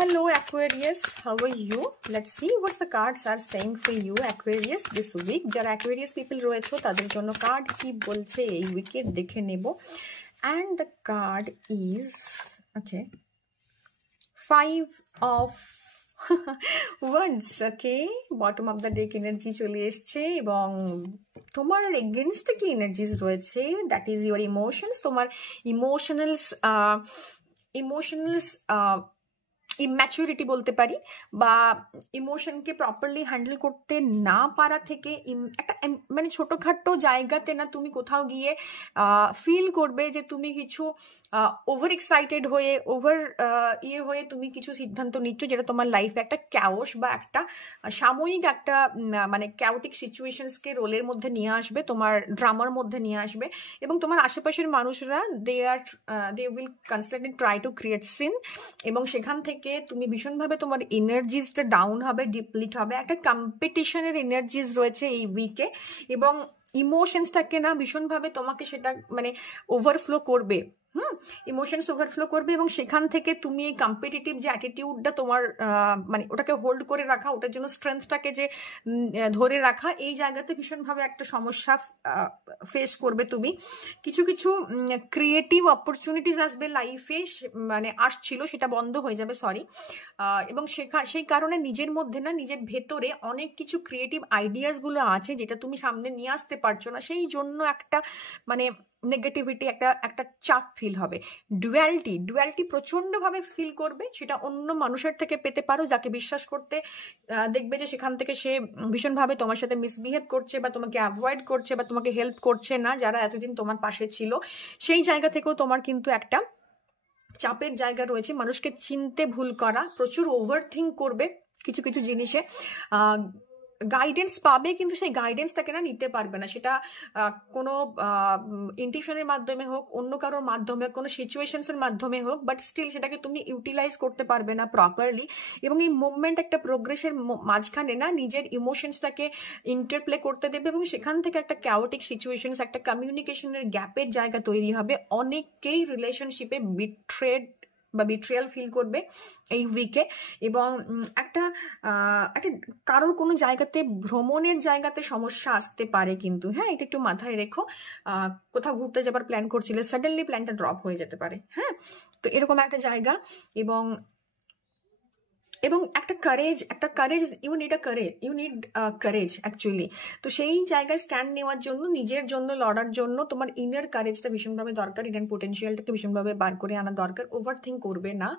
Hello Aquarius, how are you? Let's see what the cards are saying for you Aquarius this week. যারা Aquarius people রয়েছে তাদের জন্য card কি বলছে এই উইকে দেখে নেব। And the card is okay, 5 of wands, okay, bottom of the deck energy চলে এসেছে এবং তোমার এগেইনস্ট কি এনার্জিস রয়েছে, দ্যাট ইজ ইওর ইমোশনস। তোমার ইমোশনালস ইম্যাচুরিটি বলতে পারি, বা ইমোশনকে প্রপারলি হ্যান্ডেল করতে না পারা থেকে একটা মানে ছোটখাটো জায়গাতে না তুমি কোথাও গিয়ে ফিল করবে যে তুমি কিছু ওভার এক্সাইটেড হয়ে হয়ে তুমি কিছু সিদ্ধান্ত নিচ্ছ যেটা তোমার লাইফে একটা ক্যাওস বা একটা সাময়িক একটা মানে ক্যাওটিক সিচুয়েশনসকে রোলের মধ্যে নিয়ে আসবে, তোমার ড্রামার মধ্যে নিয়ে আসবে এবং তোমার আশেপাশের মানুষরা they will constantly try to create scene এবং সেখান থেকে তুমি ভীষণভাবে তোমার এনার্জিসটা ডাউন হবে, ডিপ্লিট হবে। একটা কম্পিটিশনের এনার্জিস রয়েছে এই উইকে এবং ইমোশনসটাকে না ভীষণভাবে তোমাকে সেটা মানে ওভারফ্লো করবে, ইমোশনস ওভারফ্লো করবে এবং সেখান থেকে তুমি এই কম্পিটিটিভ যে অ্যাটিটিউডটা তোমার মানে ওটাকে হোল্ড করে রাখা, ওটার জন্য স্ট্রেংথটাকে যে ধরে রাখা, এই জায়গাতে ভীষণভাবে একটা সমস্যা ফেস করবে তুমি। কিছু কিছু ক্রিয়েটিভ অপরচুনিটিস আসবে লাইফে, মানে আসছিল সেটা বন্ধ হয়ে যাবে, সরি। এবং সেই কারণে নিজের মধ্যে না, নিজের ভেতরে অনেক কিছু ক্রিয়েটিভ আইডিয়াসগুলো আছে যেটা তুমি সামনে নিয়ে আসতে পারছো না, সেই জন্য একটা মানে নেগেটিভিটি, একটা চাপ ফিল হবে। ডুয়ালিটি প্রচন্ডভাবে ফিল করবে, সেটা অন্য মানুষের থেকে পেতে পারো যাকে বিশ্বাস করতে দেখবে যে সেখান থেকে সে ভীষণভাবে তোমার সাথে মিসবিহেভ করছে বা তোমাকে অ্যাভয়েড করছে বা তোমাকে হেল্প করছে না, যারা এতদিন তোমার পাশে ছিল। সেই জায়গা থেকেও তোমার কিন্তু একটা চাপের জায়গা রয়েছে, মানুষকে চিনতে ভুল করা, প্রচুর ওভার থিঙ্ক করবে কিছু কিছু জিনিসে, গাইডেন্স পাবে কিন্তু সেই গাইডেন্সটাকে না নিতে পারবে না, সেটা কোনো ইনটিউশনের মাধ্যমে হোক, অন্য কারোর মাধ্যমে, কোনো সিচুয়েশনসের মাধ্যমে হোক, বাট স্টিল সেটাকে তুমি ইউটিলাইজ করতে পারবে না প্রপারলি। এবং এই মুভমেন্ট একটা প্রোগ্রেসের মাঝখানে না নিজের ইমোশনসটাকে ইন্টারপ্লে করতে দেবে এবং সেখান থেকে একটা ক্যাওটিক সিচুয়েশনস, একটা কমিউনিকেশনের গ্যাপের জায়গা তৈরি হবে। অনেকেই রিলেশনশিপে বিট্রিয়াল ফিল করবে এই উইকে এবং একটা কারোর কোনো জায়গাতে ভ্রমণের জায়গাতে সমস্যা আসতে পারে কিন্তু, হ্যাঁ, এটা একটু মাথায় রেখো। কোথাও ঘুরতে যাবার প্ল্যান করছিলে, সাডেনলি প্ল্যানটা ড্রপ হয়ে যেতে পারে, হ্যাঁ, তো এরকম একটা জায়গা। এবং একটা courage you need courage actually. তো সেই জায়গায় স্ট্যান্ড নেওয়ার জন্য, নিজের জন্য লড়ার জন্য তোমার ইনার কারেজটা ভীষণভাবে দরকার, ইনার পোটেনশিয়ালটাকে ভীষণভাবে বার করে আনা দরকার। ওভার থিঙ্ক করবে না।